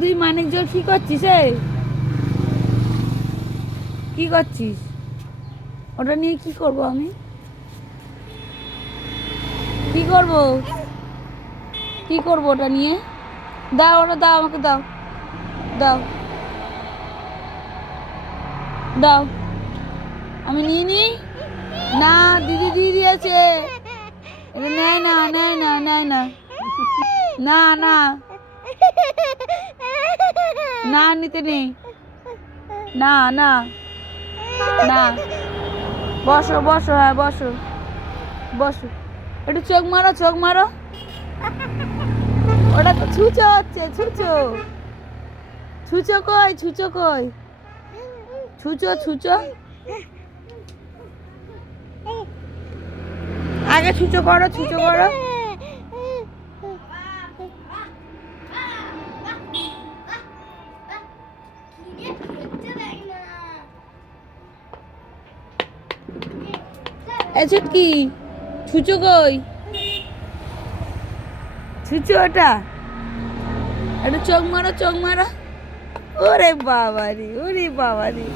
দুই মানিক জল কি করছিস? কি করছিস? ওটা নিয়ে কি করব আমি? কি করব? কি করব ওটা নিয়ে? দাও, ওটা দাও, আমাকে দাও, দাও, দাও, আমি নিয়ে নিই। না, দিদি দিয়ে দিয়েছে। এটা নেয় না, নেয় না, নেয় না, না না না, নিতে নেই। না না না, বসো বসো, হ্যাঁ বসো, বসো। একটু চোখ মারো, চোখ মারো। ওটা তো ছুঁচো হচ্ছে, ছুঁচো। ছুঁচো কই, ছুঁচো কই? ছুঁচো, ছুঁচো। আগে ছুঁচো করো, ছুঁচো করো। এ ছুটকি, ছুঁচো কই? ছুঁচো ওটা। একটু চোখ মারো, চোখ মারো। ওরে বাবা রে, ওরে বাবা রে।